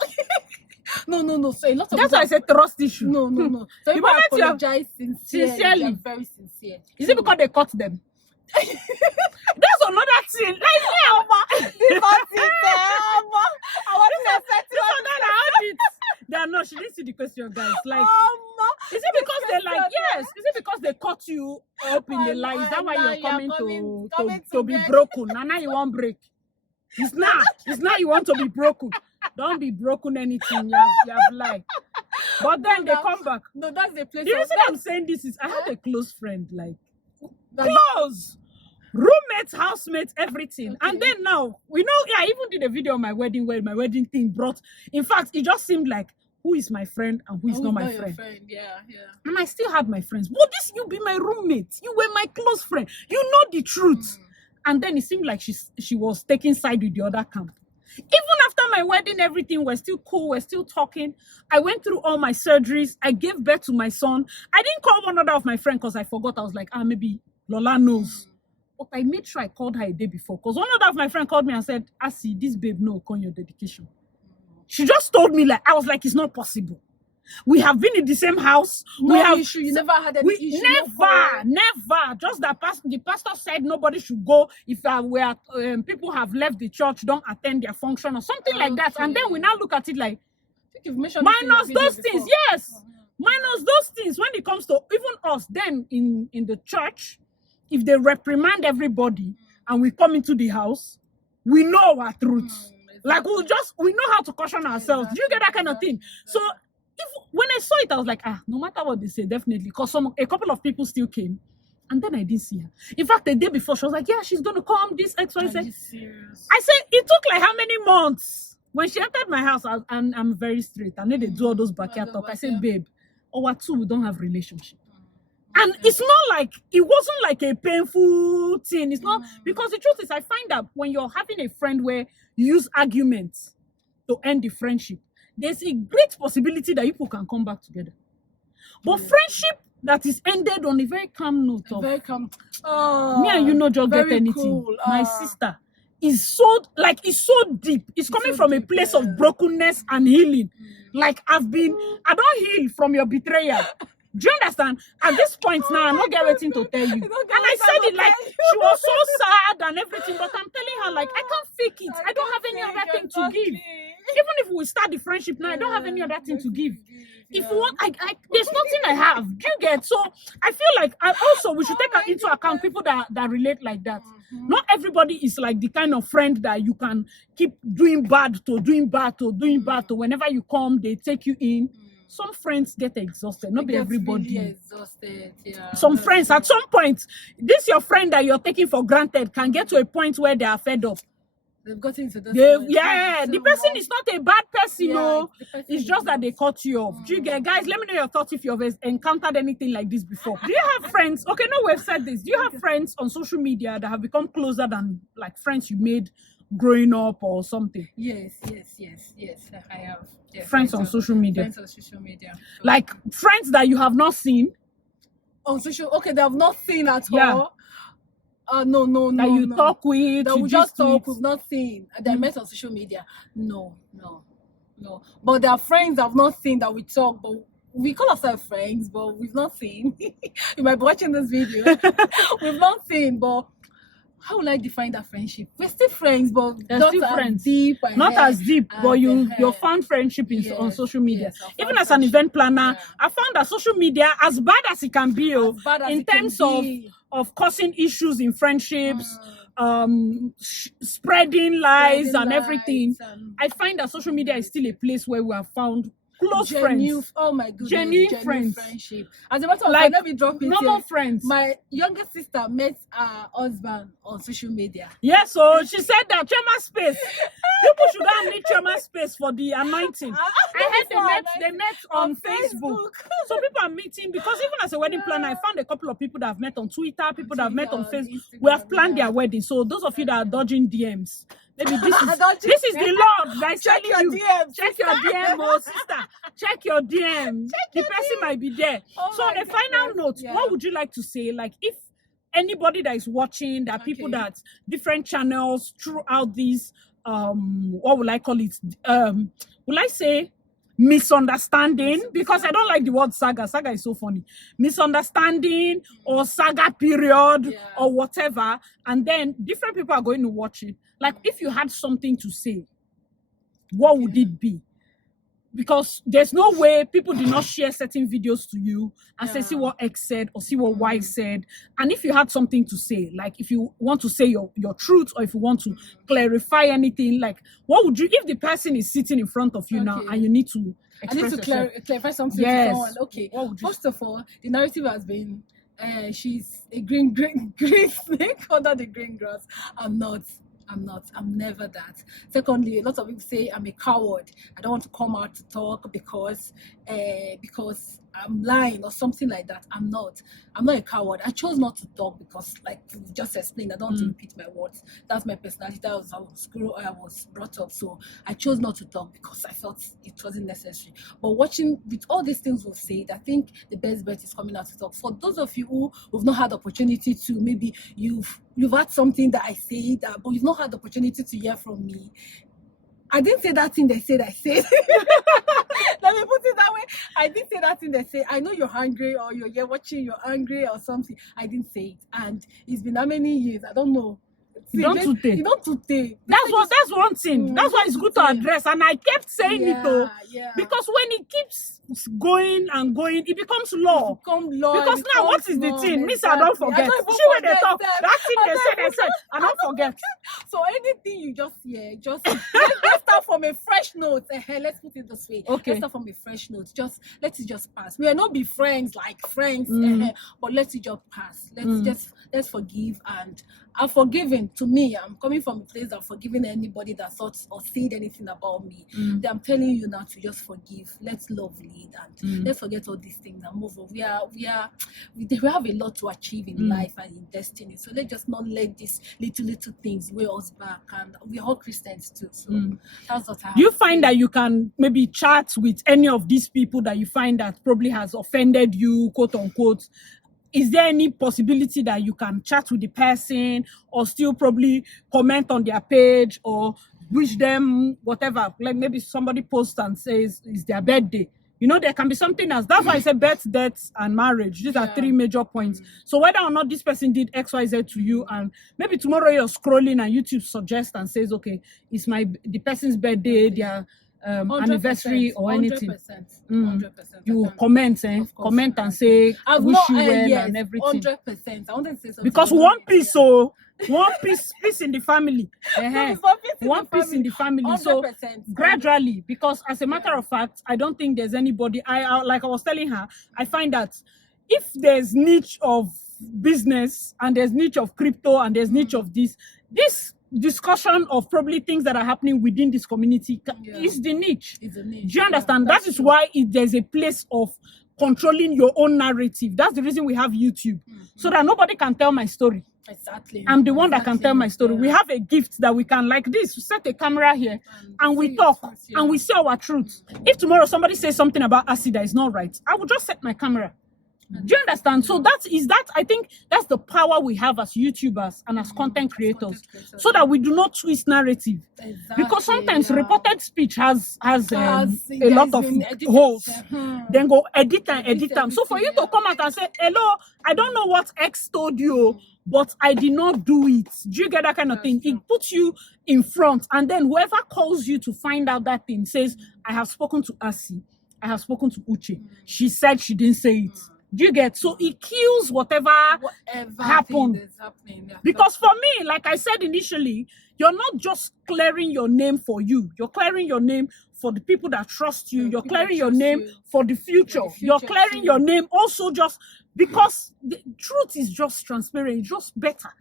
No. So a lot of that's why I said trust issue. No. So people apologize sincerely. They're very sincere. Is it because they caught them? That's another thing. Like, no, she didn't see the question, guys. Like, is it because they like? Yes. Is it because they caught you up in the lie? Is that why you're coming to be broken? And now you want break. It's not you want to be broken. Don't be broken anything. You have lied. But then they come back. No, that's the place. The reason I'm saying this is I have a close friend, like close. Roommates, housemates, everything. Okay. And then now, I even did a video on my wedding where my wedding thing brought. In fact, it just seemed like, who is my friend and who is not my friend? Yeah. And I still had my friends. But you be my roommate. You were my close friend. You know the truth. And then it seemed like she was taking side with the other camp. Even after my wedding, everything was still cool. We're still talking. I went through all my surgeries. I gave birth to my son. I didn't call one other of my friends because I forgot. I was like, maybe Lola knows. But I made sure I called her a day before. Because one other of my friends called me and said, see, this babe no on your dedication. She just told me, like, I was like, it's not possible. We have been in the same house. Issue. You never had any issue. Never. Just that the pastor said nobody should go if people have left the church, don't attend their function or something like that. And then we now look at it like, I think you've mentioned minus those things. Yes. Minus those things when it comes to even us then in the church, if they reprimand everybody and we come into the house, we know our truth. Like we know how to caution ourselves. Do you get that kind of thing? So when I saw it, I was like, no matter what they say, definitely. Because a couple of people still came. And then I didn't see her. In fact, the day before, she was like, yeah, she's going to come, this X, Y, Z. I said, it took like how many months? When she entered my house, I'm very straight. I know they do all those backyard talk. I said, babe, our two, we don't have relationship. And it's not like, it wasn't like a painful thing. It's not, because the truth is, I find that when you're having a friend where you use arguments to end the friendship, there's a great possibility that people can come back together. But friendship that is ended on a very calm note of, Very calm. me and you not just get very anything. cool. My sister is so, like, it's so deep. It's coming so from a deep, place yeah. of brokenness and healing. Like, I don't heal from your betrayal. Do you understand? At this point now, I'm not getting anything to tell you. And I said it like, she was so sad and everything, but I'm telling her, like, I can't fake it. I don't have any other thing to give. Even if we start the friendship now, I don't have any other thing to give. If you want, there's nothing I have. Do you get? So I feel like we should take into account people that relate like that. Not everybody is like the kind of friend that you can keep doing bad to whenever you come, they take you in. Some friends get exhausted, not be everybody. Really exhausted, yeah. Some friends, at some point, this your friend that you're taking for granted can get to a point where they are fed up. They've gotten into this. The person is not a bad person, no. It's just that they cut you off. Do you get, guys? Let me know your thoughts if you've encountered anything like this before. Do you have friends? Okay, no, we've said this. Do you have friends on social media that have become closer than like friends you made growing up or something? Yes, I have. Yeah, friends on social media. Friends on social media. Like friends that you have not seen. On social, okay, they have not seen at Yeah. all. No. That you talk with. That you we just talk, with. we've not seen. They met on social media. No. But there are friends I've not seen that we talk, but we call ourselves friends, but we've not seen. You might be watching this video. We've not seen, but how will I define that friendship? We're still friends, but They're not still as friends. deep. Not as deep, but you Yes. found friendship on social media. Yes, I Even found as an friendship. event planner, Yeah. I found that social media, as bad as it can be, As bad as in it can terms be. of causing issues in friendships, spreading lies and everything, I find that social media is still a place where we have found close friends. Oh my goodness, Genuine friends. friendship. As a matter of Like, fact, let me drop it normal here. friends. My younger sister met her husband on social media. Yeah, so she said that Chema Space. People should go and meet Chema Space for the anointing. I heard they met on Facebook. So people are meeting, because even as a wedding planner, I found a couple of people that have met on Twitter, people that have met on Facebook. Instagram, We have planned yeah. their wedding. So those of you that are dodging DMs, maybe this is Dodging- this is the Lord that is Check telling your you. DM, Check your DM, oh sister. Check your DM. The person might be there. Oh So on my a final goodness, note, yeah. what would you like to say? Like, if anybody that is watching, that people Okay. that different channels throughout these what will I call it? Will I say misunderstanding? Because I don't like the word saga. Saga is so funny. Misunderstanding or saga period Yeah. or whatever, and then different people are going to watch it. Like, if you had something to say, what would it be? Because there's no way people did not share certain videos to you and say, see what X said or see what Y said. And if you had something to say, like if you want to say your truth, or if you want to clarify anything, like what would you, if the person is sitting in front of you now Okay. and you need to I need express to yourself? clarify something Yes. to someone. Okay. What would you First of all, the narrative has been she's a green snake under the green grass. I'm not. I'm never that. Secondly, a lot of people say I'm a coward. I don't want to come out to talk because I'm lying or something like that. I'm not a coward. I chose not to talk because, like you just explained, I don't want to repeat my words. That's my personality. That was how I was brought up. So I chose not to talk because I felt it wasn't necessary. But watching with all these things we've said, I think the best bet is coming out to talk. For those of you who've not had the opportunity to, maybe you've had something that I said, but you've not had the opportunity to hear from me. I didn't say that thing they said I said. Let me put it that way. I didn't say that thing they say. I know you're hungry, or you're here watching, you're angry or something. I didn't say it. And it's been how many years? I don't know. You don't today. You don't today. That's one thing. That's why it's good to address. And I kept saying it though. Yeah. Because when it keeps going and going, it becomes law. Because now, what is the thing? Miss, I don't forget. She when they talk, that thing they said, I don't forget. So anything you just hear, let's start from a fresh note. Let's put it this way. Okay. Let's start from a fresh note. Let it just pass. We will not be friends like friends, but let it just pass. Let's forgive, and I'm forgiving. To me, I'm coming from a place of forgiving anybody that thought or said anything about me. I'm telling you now to just forgive. Let's love live. it, and let's forget all these things and move on. We have a lot to achieve in life and in destiny. So let's just not let these little things weigh us back. And we're all Christians too. So that's what I have Do you to find say. that you can maybe chat with any of these people that you find that probably has offended you, quote unquote? Is there any possibility that you can chat with the person or still probably comment on their page or wish them whatever? Like maybe somebody posts and says it's their birthday. You know, there can be something else. That's why I say birth, death, and marriage. These are three major points. So whether or not this person did X, Y, Z to you, and maybe tomorrow you're scrolling and YouTube suggests and says, okay, it's the person's birthday, their 100%, anniversary or anything. 100%. You comment, Of course. comment and say, I've wish not, you well yes, and everything. 100%. I wanted to say something. Because one piece, so one piece in the family. One piece in the family. So 100%. gradually, because as a matter of fact, I don't think there's anybody. Like I was telling her, I find that if there's niche of business and there's niche of crypto and there's niche of this discussion of probably things that are happening within this community is the niche. It's a niche. Do you understand? That is why there's a place of controlling your own narrative. That's the reason we have YouTube, so that nobody can tell my story. Exactly. I'm the one that can tell my story. We have a gift that we can, like this, set a camera here and we talk and we say our truth. If tomorrow somebody says something about acid that is not right, I will just set my camera. Do you understand? So I think that's the power we have as YouTubers and as content creators, so that we do not twist narrative. Exactly, Because sometimes reported speech has a lot of holes. Then go edit them. So for you to come out and say, hello, I don't know what X told you, but I did not do it. Do you get that kind of thing? It puts you in front. And then whoever calls you to find out that thing says, I have spoken to Asi. I have spoken to Uche. She said she didn't say it. Do you get? So it kills whatever happened. Because for me, like I said initially, you're not just clearing your name for you. You're clearing your name for the people that trust you. You're clearing your name for the future. You're clearing your name also just because the truth is just transparent. It's just better.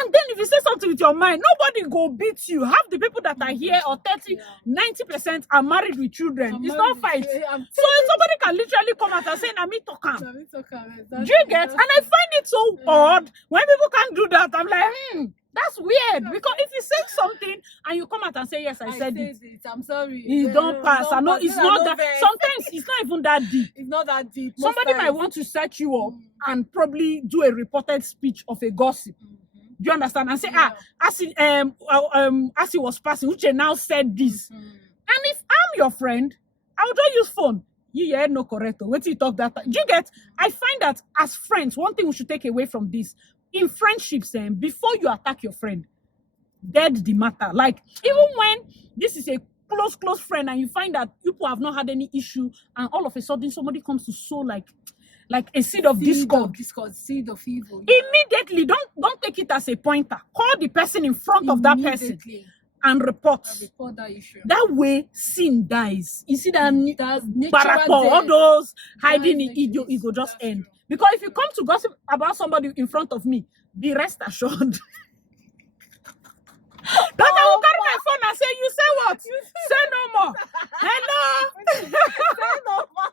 And then if you say something with your mind, nobody go beat you. Half the people that are here, or 90% are married with children. It's not fight. So somebody can literally come out and say, Nami Tokam. Do you get? And I find it so odd when people can't do that. I'm like, that's weird. Because if you say something and you come out and say, yes, I said it. I'm sorry. It don't pass. I know it's not that. Sometimes it's not even that deep. It's not that deep. Somebody might want to set you up and probably do a reported speech of a gossip. Do you understand? And say, as he was passing, Uche now said this. And if I'm your friend, I'll just use phone. You heard no correcto. Wait till you talk that time. Do you get? I find that as friends, one thing we should take away from this, in friendships, before you attack your friend, dead the matter. Like, even when this is a close friend and you find that people have not had any issue and all of a sudden somebody comes to sow like a seed of discord, seed of evil. Immediately, don't take it as a pointer. Call the person in front of that person and report that issue. That way, sin dies. You see that all those hiding in it will just end. Because if you come to gossip about somebody in front of me, be rest assured. That I will carry my phone and say, you say what? Say no more. Hello. Say no more.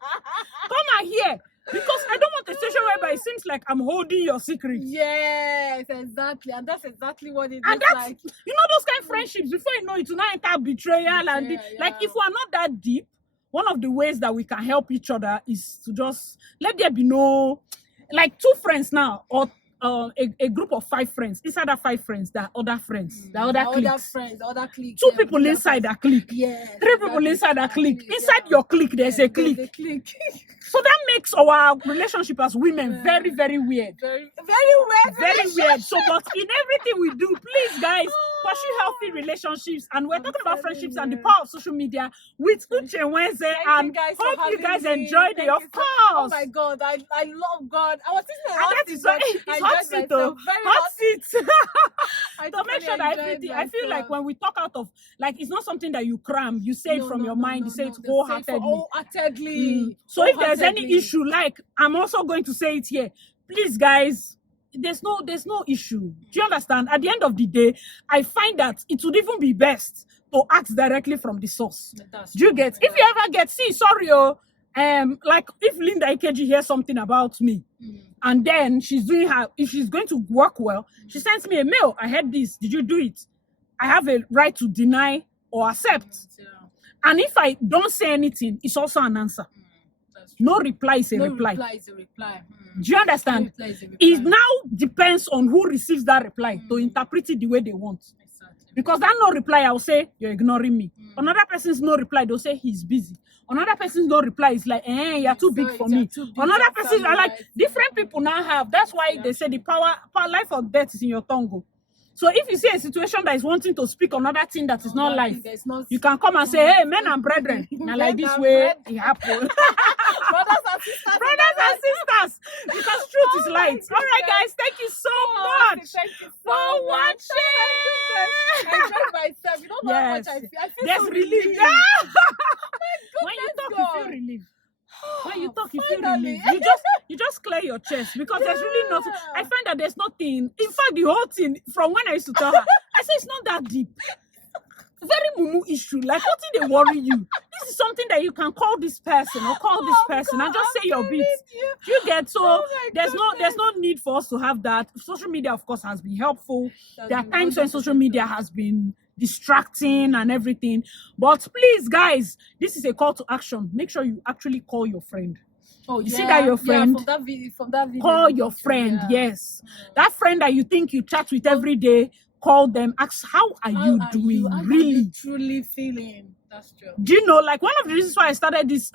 Come and hear. Because I don't want a situation whereby it seems like I'm holding your secret. Yes, exactly. And that's exactly what it and is that's, like. You know those kind of friendships, before you know it, will now enter betrayal. Like, if we are not that deep, one of the ways that we can help each other is to just let there be no, like, two friends now, or a group of 5 friends. Inside that 5 friends, there are other friends, there are other cliques. Other cliques. 2 people inside that clique. Yes, 3 people inside that clique. Inside your clique, there's a clique. So that makes our relationship as women very, very weird. Very weird. Very weird. So, but in everything we do, please, guys, pursue healthy relationships. And we're talking about friendships and the power of social media with Uche Nwezi. And hope you guys enjoyed it, of course. Oh my God, I love God. I was thinking it's hot seat, though. Hot seat. So make sure that everything, I feel like when we talk out of, like, it's not something that you cram. You say it from your mind. You say it wholeheartedly. So if there's any issue, like, I'm also going to say it here. Please, guys, there's no issue. Do you understand? At the end of the day, I find that it would even be best to ask directly from the source. Do you get? If you ever get, sorry, like if Linda Ikeji hears something about me, and then if she's going to work well, she sends me a mail. I heard this. Did you do it? I have a right to deny or accept. And if I don't say anything, it's also an answer. No reply is a reply. Reply is a reply. Do you understand? No reply is a reply. It now depends on who receives that reply to interpret it the way they want. Exactly. Because that no reply, I'll say, you're ignoring me. Another person's no reply, they'll say he's busy. Another person's no reply is like, you're too big for me. Another person, are like, different people now have. That's why they say the power, life or death is in your tongue. So if you see a situation that is wanting to speak another thing that is not life, you can come and say, hey, men and brethren. Now like this way, it happened. Brothers and sisters. Brothers and sisters. Because truth is light. All right, guys. Thank you so much Thank you for watching. I enjoyed myself. You don't know how much I feel. I feel There's so relief. relieved. When you talk, God. you feel relief. When you talk, you feel Finally. relief. You just clear your chest because there's really nothing. I find that there's nothing. In fact, the whole thing from when I used to tell her, I say it's not that deep. Very mumu issue. Like, what did they worry you? This is something that you can call this person or call this person and just say your bits. You get so there's no need for us to have that. Social media, of course, has been helpful. There are times when social media has been distracting and everything. But please, guys, this is a call to action. Make sure you actually call your friend. Oh, You see that your friend? from that video. Call your friend, yes. That friend that you think you chat with every day, call them, ask, how are you doing? How are Really? you truly feeling? That's true. Do you know, like one of the reasons why I started this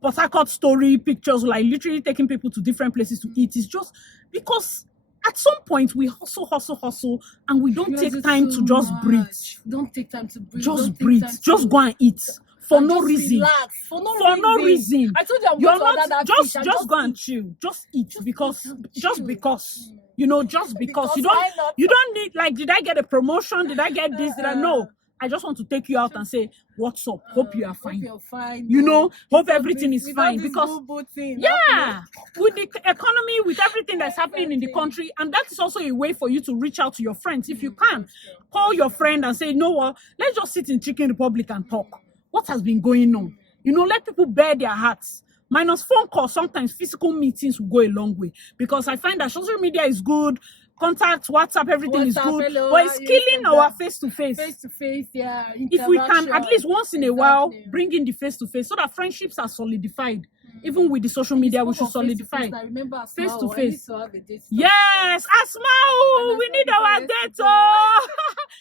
Port Harcourt story pictures, like literally taking people to different places to eat, is just because at some point we hustle, and we don't take time to just breathe. Don't take time to breathe. Just Don't take breathe. time Just to- go and eat. For and no just reason. Relax. For no reason. I told you I'm You're going to order not that fish and just go and eat. chill. Just eat because chill. because. You know, just because Because why not? you don't need, like, did I get a promotion? Did I get this? Did I know? I just want to take you out and say, what's up? Hope you are fine. Hope you're fine. You know, hope Without everything this- is without fine this because boo-boo thing yeah, happening. with the economy, with everything that's happening in the country, and that is also a way for you to reach out to your friends if you can. Call your friend and say, you know what, let's just sit in Chicken Republic and talk. What has been going on? You know, let people bare their hearts. Minus phone calls, sometimes physical meetings will go a long way because I find that social media is good. Contact, WhatsApp, everything is WhatsApp, good, hello, but it's how you killing send our that? face-to-face. Face-to-face, yeah. If we can, at least once in a while, Exactly. bring in the face-to-face so that friendships are solidified. Even with the social media, we should solidify. I remember Face-to-face. face. Yes, Asmau, And we I need saw our the date. face Oh.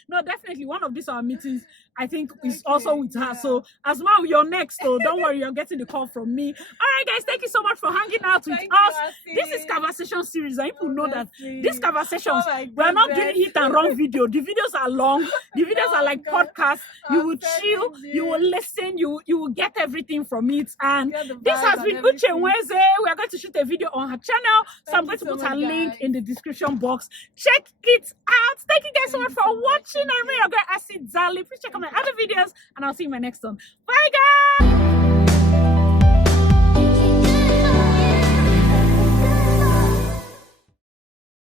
No, definitely. One of these our meetings, I think, is also with her. So, Asmau, you're next. So, don't worry, you're getting the call from me. All right, guys, thank you so much for hanging out with Thank us. you, This is Conversation series. And people know that Honestly. these conversations, Oh my we're not goodness. doing hit and run video. The videos are long. The videos are like God. podcasts. You I'm will chill, telling you will listen, you will get everything from it. And Get the this vibe has and been Uche everything. Nwezi. We are going to shoot a video on her channel. So I'm going Thank to you put so her much, link guys. in the description box. Check it out. Thank you guys so much Thank you for so much. watching. Thank I'm you. your girl Acid Zali. Please check out my other videos and I'll see you in my next one. Bye guys.